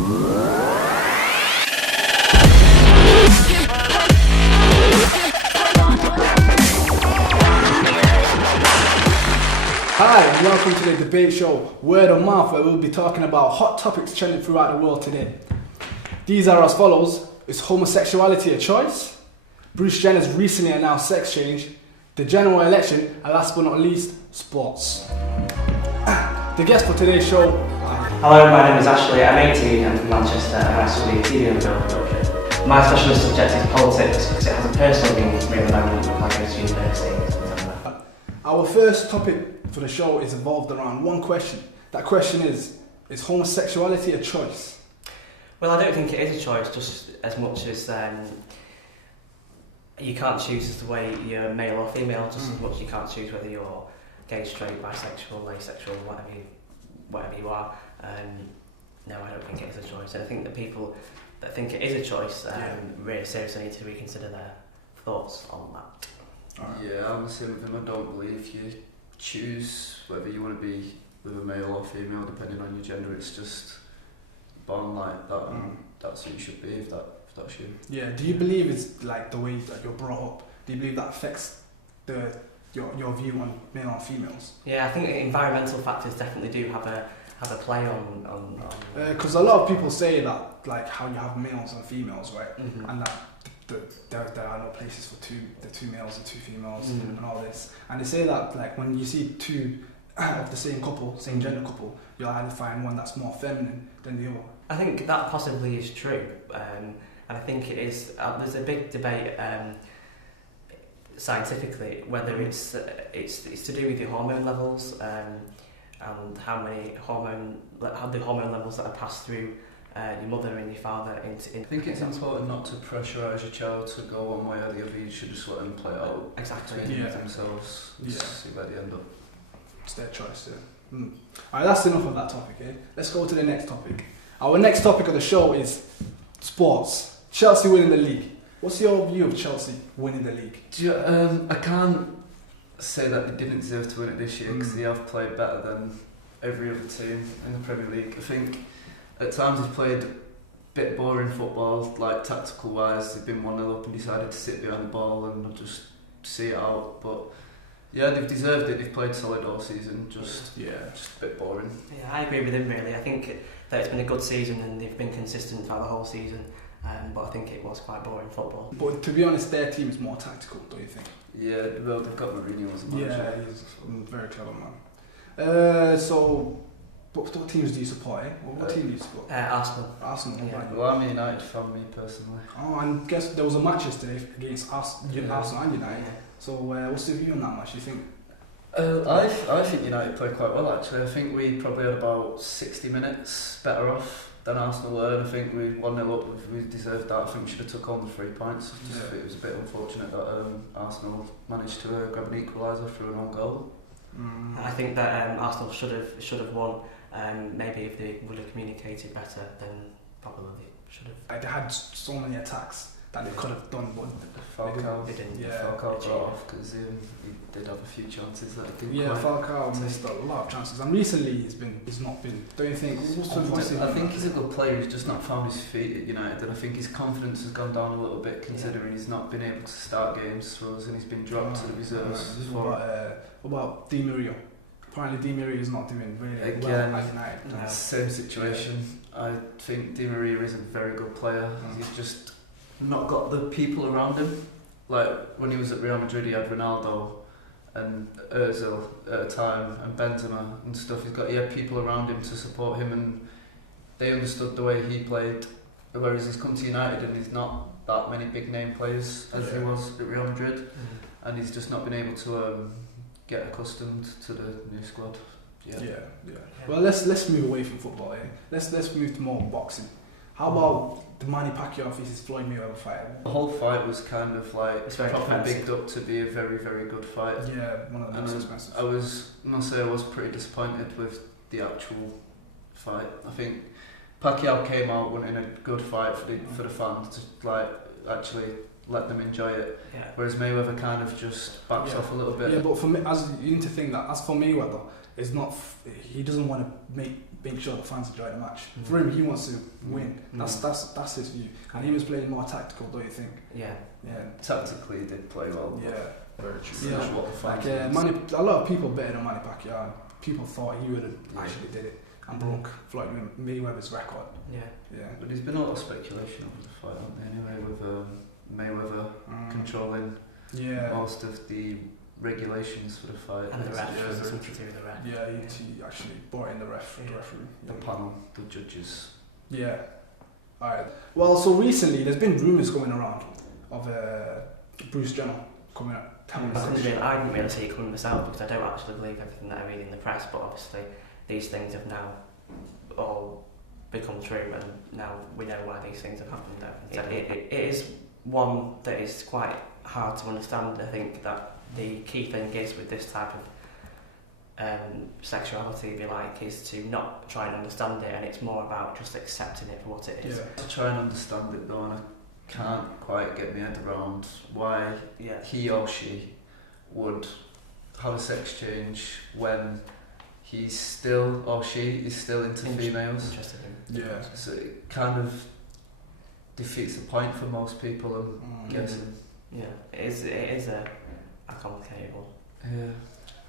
Hi, and welcome to the debate show, Word of Mouth, where we'll be talking about hot topics trending throughout the world today. These are as follows. Is homosexuality a choice? Bruce Jenner's recently announced sex change, the general election, and last but not least, sports. The guests for today's show are... Hello, my name is Ashley, I'm 18, I'm from Manchester and I study TV and film production. My specialist subject is politics because it has a personal meaning to me at the moment when I go to university in September. Our first topic for the show is evolved around one question. That question is homosexuality a choice? Well, I don't think it is a choice just as much as you can't choose as the way you're male or female, just as much as you can't choose whether you're gay, straight, bisexual, asexual, whatever you are. No, I don't think it is a choice. And I think that people that think it is a choice really seriously need to reconsider their thoughts on that. Yeah, I'm the same with him. I don't believe you choose whether you want to be with a male or female depending on your gender. It's just born like that, and that's who you should be if that's you. Yeah. Do you believe it's like the way that you're brought up? Do you believe that affects your view on male and females? Yeah, I think environmental factors definitely do have a play on. Because a lot of people say that like how you have males and females, right? Mm-hmm. And that there are no places for the two males and two females and all this. And they say that like when you see two of the same couple, same gender couple, you'll either find one that's more feminine than the other. I think that possibly is true, and I think it is. There's a big debate scientifically whether it's to do with your hormone levels and how the hormone levels that are passed through your mother and your father into. I think it's important not to pressurise your child to go one way or the other. You should just let them play it out between themselves and see where they end up. It's their choice, yeah. Alright, that's enough of that topic, eh? Let's go to the next topic. Our next topic of the show is sports. Chelsea winning the league. What's your view of Chelsea winning the league? I can't say that they didn't deserve to win it this year because they have played better than every other team in the Premier League. I think at times they've played a bit boring football, like tactical wise. They've been 1-0 up and decided to sit behind the ball and just see it out. But yeah, they've deserved it. They've played solid all season, just a bit boring. Yeah, I agree with him really. I think that it's been a good season and they've been consistent throughout the whole season. But I think it was quite boring football. But to be honest, their team is more tactical, don't you think? Yeah, well, they've got Mourinho as a manager. Yeah, he's a very clever man. So, what teams do you support, eh? What team do you support? Arsenal. Arsenal, yeah. right. Well, I'm a United fan, me personally. Oh, and guess there was a match yesterday against Arsenal and United. Yeah. So, what's the view on that match, you think? I think United played quite well actually. I think we probably had about 60 minutes better off than Arsenal were, and I think we 1-0 up, we deserved that. I think we should have took home the 3 points. It was a bit unfortunate that Arsenal managed to grab an equaliser through an own goal. I think that Arsenal should have won. Maybe if they would have communicated better, then probably they should have. They had so many attacks that they could have done, but Falcao didn't. Falcao got off because he did have a few chances that didn't quite. Falcao missed a lot of chances, and recently he's not been. Don't you think? I think he's a good player. He's just not found his feet at United, and I think his confidence has gone down a little bit considering he's not been able to start games for us and he's been dropped to the reserves. What about Di Maria? Apparently Di Maria is not doing really well at United. Same situation. I think Di Maria is a very good player. He's just not got the people around him. Like when he was at Real Madrid, he had Ronaldo and Özil at a time and Benzema and stuff. He had people around him to support him, and they understood the way he played. Whereas he's come to United and he's not that many big name players as he was at Real Madrid, and he's just not been able to get accustomed to the new squad. Yeah. Well, let's move away from football. Eh? Let's move to more boxing. How about the Manny Pacquiao versus Floyd Mayweather fight? The whole fight was kind of like properly bigged up to be a very, very good fight. Yeah, one of the most expensive. I must say I was pretty disappointed with the actual fight. I think Pacquiao came out wanting a good fight for the fans to like actually let them enjoy it. Yeah. Whereas Mayweather kind of just backs off a little bit. Yeah, but for me, you need to think that as for Mayweather, it's not. He doesn't want to make make sure the fans enjoy the match. For him, he wants to win. That's his view. And he was playing more tactical, don't you think? Yeah. Tactically, he did play well. Yeah. Very true. Yeah. That's what the fans a lot of people betted on Manny Pacquiao. People thought he would have actually did it and broke Floyd Mayweather's record. Yeah. But there's been a lot of speculation over the fight, hasn't there? Anyway, with Mayweather controlling most of the regulations for the fight. And the ref, something to do with the ref. Yeah, he actually brought in the referee. The panel, the judges. Yeah. Alright. Well, so recently there's been rumours going around of Bruce Jenner coming out. I didn't really see it coming myself because I don't actually believe everything that I read in the press, but obviously these things have now all become true, and now we know why these things have happened. It is one that is quite hard to understand. I think that the key thing is with this type of sexuality, if you like, is to not try and understand it, and it's more about just accepting it for what it is. Yeah. To try and understand it though, and I can't quite get my head around why he or she would have a sex change when he's still, or she is still into females. Interested in. Yeah. So it kind of defeats the point for most people, I'm guessing. Yeah, it is a complicated one.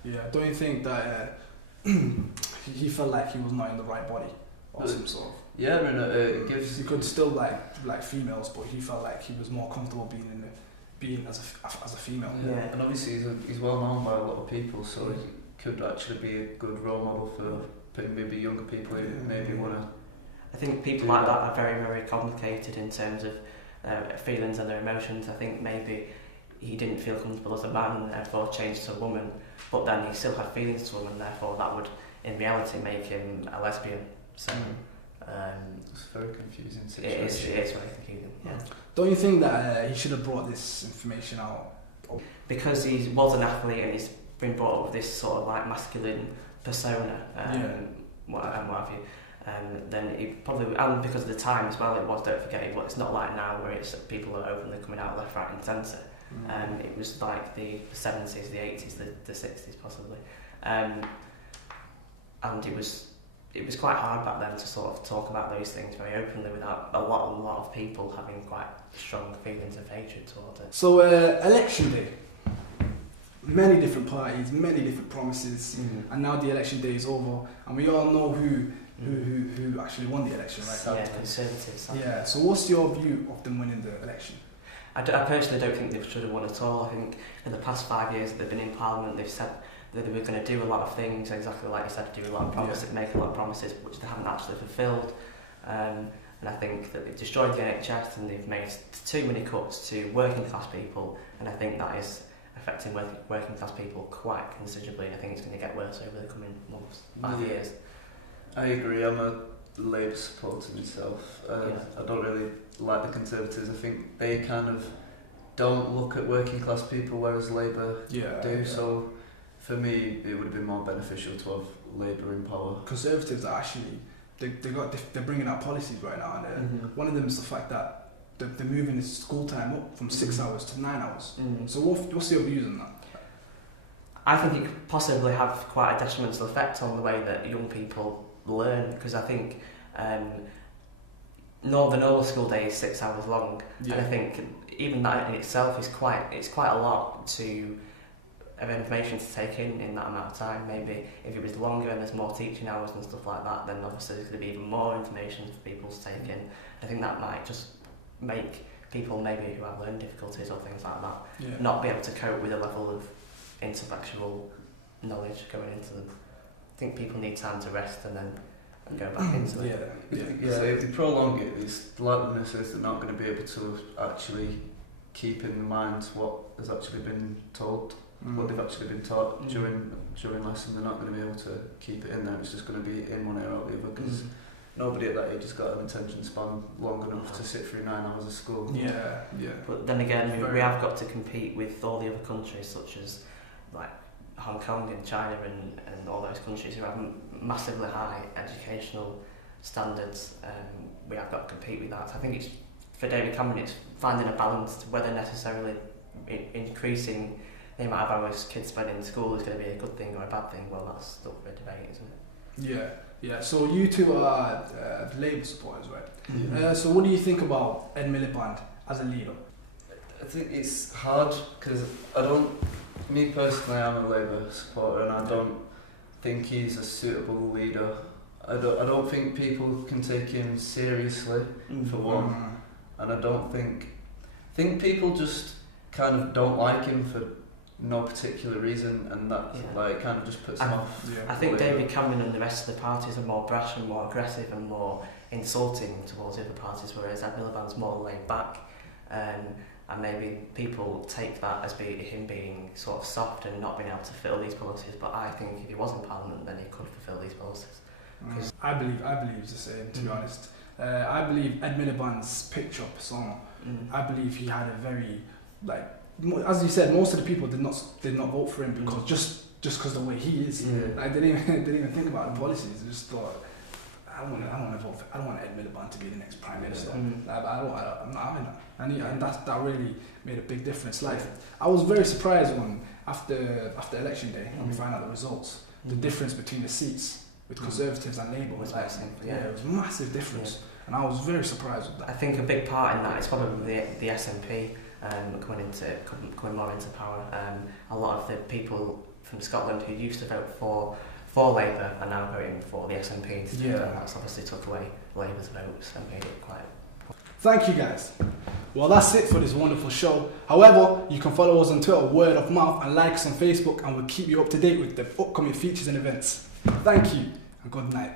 Yeah. Don't you think that he felt like he was not in the right body or some sort of? Yeah, I mean, it gives. He could still like females, but he felt like he was more comfortable being as a female. Yeah. And obviously he's well known by a lot of people, so he could actually be a good role model for maybe younger people who maybe want to. I think people like that are very, very complicated in terms of feelings and their emotions. I think maybe he didn't feel comfortable as a man and therefore changed to a woman, but then he still had feelings to a woman, therefore that would in reality make him a lesbian. So it's a very confusing situation. It is very confusing, yeah. Don't you think that he should have brought this information out? Because he was an athlete and he's been brought up with this sort of like masculine persona what have you, then he probably, and because of the time as well, it was, don't forget, it's not like now where it's people are openly coming out left, right and centre. It was like the 70s, the 80s, the 60s possibly, and it was quite hard back then to sort of talk about those things very openly without a lot of people having quite strong feelings of hatred towards it. So election day, many different parties, many different promises, and now the election day is over, and we all know who actually won the election, right? Yeah, Conservatives. Yeah. So what's your view of them winning the election? I personally don't think they should have won at all. I think in the past 5 years that they've been in Parliament, they've said that they were going to do a lot of things, exactly like you said, do a lot of promises, make a lot of promises, which they haven't actually fulfilled. And I think that they've destroyed the NHS and they've made too many cuts to working class people, and I think that is affecting working class people quite considerably, and I think it's going to get worse over the coming months, 5 years. I agree, I'm a Labour supporter myself. I don't really like the Conservatives. I think they kind of don't look at working class people, whereas Labour do. So for me, it would have been more beneficial to have Labour in power. Conservatives are actually they're bringing out policies right now, and one of them is the fact that they're moving the school time up from 6 hours to 9 hours. So what's your views on that? I think it could possibly have quite a detrimental effect on the way that young people learn, because I think the normal school day is 6 hours long, and I think even that in itself is quite a lot of information to take in that amount of time. Maybe if it was longer and there's more teaching hours and stuff like that, then obviously there's going to be even more information for people to take in. I think that might just make people maybe who have learning difficulties or things like that not be able to cope with a level of intellectual knowledge going into them. I think people need time to rest and then go back into it. So if they prolong it, there's the likeliness is they're not going to be able to actually keep in mind what has actually been told, what they've actually been taught during lesson. They're not going to be able to keep it in there. It's just going to be in one ear out the other, because nobody at that age has got an attention span long enough to sit through 9 hours of school. But then again, we have got to compete with all the other countries, such as like Hong Kong and China and all those countries who have massively high educational standards. We have got to compete with that. I think it's, for David Cameron, it's finding a balance to whether necessarily increasing the amount of hours kids spend in school is going to be a good thing or a bad thing. Well, that's still for a debate, isn't it? Yeah. So you two are Labour supporters, right? Yeah. So what do you think about Ed Miliband as a leader? I think it's hard because me personally, I'm a Labour supporter and I don't think he's a suitable leader. I don't think people can take him seriously, for one, and I don't think people just kind of don't like him for no particular reason, and that like kind of just puts him off. I think David Cameron and the rest of the parties are more brash and more aggressive and more insulting towards the other parties, whereas Ed Miliband's more laid back, and maybe people take that as him being sort of soft and not being able to fulfil these policies. But I think if he was in Parliament, then he could fulfil these policies. I believe it's the same, to be honest. I believe Ed Miliband's picture persona. I believe he had a very, like, as you said, most of the people did not vote for him because just because the way he is. Like, they didn't even think about the policies. They just thought, I don't want Ed Miliband to be the next prime minister. I'm not having that. And that really made a big difference. Like, I was very surprised when after election day when we found out the results, the difference between the seats with Conservatives and Labour was massive. It was a massive difference, and I was very surprised with that. I think a big part in that is probably the SNP coming more into power. A lot of the people from Scotland who used to vote for Labour are now voting for the SNP instead, and that's obviously took away Labour's votes and made it quite. Thank you guys. Well, that's it for this wonderful show. However, you can follow us on Twitter, Word of Mouth, and like us on Facebook, and we'll keep you up to date with the upcoming features and events. Thank you, and good night.